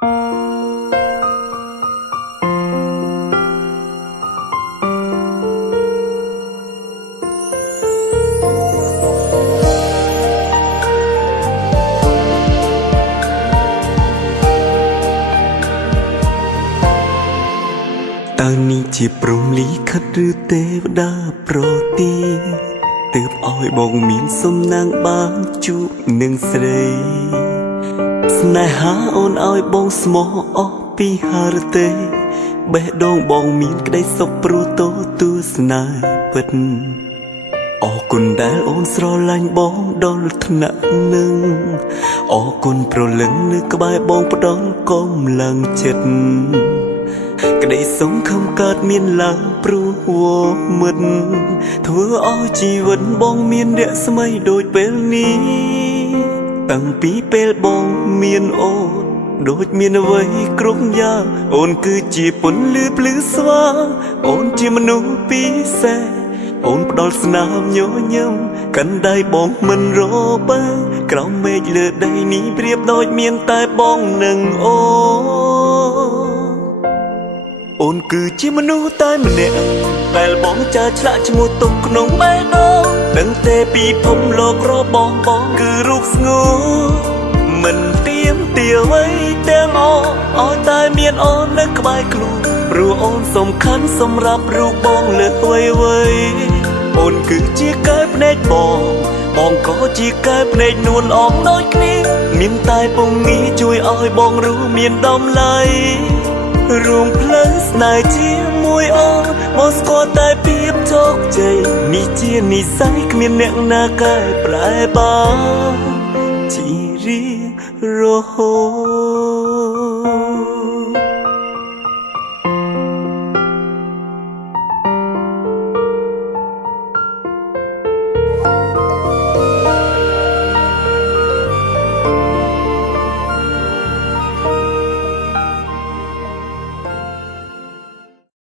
ตอนนี้ជាព្រំលីខិតឬទេវតាប្រទីទើបឲ្យបងមានសំណាងបានជួបនឹងស្រីស្នេហាអូនឲ្យបងស្មោះអស់ពីហារទេបេះដូងបងមានក្តីសុខព្រោះតទស្សនាពិតអរគុណដែលអូនស្រឡាញ់បងដល់ថ្នាក់នឹងអរគុណប្រលឹងនៅក្បែរបងផ្ដល់កម្លាំងចិត្តក្តីសង្ឃឹមកើតមានឡើងព្រោះវមិត្តធ្វើឲ្យជីវិតបងមានរស្មីដូចពេលនេះតាំងពីពេលបងមានអូនដូចមានអ្វីគ្រប់យ៉ាងអូនគឺជាពន្លឺភ្លឺស្វាងអូនជាមនុស្សពិសេសអូនផ្ដល់ស្នាមញញឹមកាន់ដៃបងមិនរបើក្រោមមេឃលើដីនេះប្រៀបដូចមានតែបងនិងអូនគឺជាមនុស្សតែម្នាក់ដែលបងចាឆ្លាក់ឈ្មោះទុកក្នុងបេះដូងដឹងទេពីភពលោករបងគឺរូបស្ងួរមិនទៀមទាអ្វីទាំងអស់ឲ្យតែមានអូននៅក្បែរខ្លួនព្រោះអូនសំខាន់សម្រាប់រូបបងលើកអ្វីអូនគឺជាកែវភ្នែកបងក៏ជាកែវភ្នែកនួនអមដូចគ្នាមានតែពងងារជួយឲ្យបងរស់មានតម្លៃរួមផ្លូវស្នេហ៍ជាមួយអូនមកស្គាល់តែភាពជោគជ័យនេះជានិស្ស័យគ្មានអ្នកណាកែប្រែបានជារៀងរហូត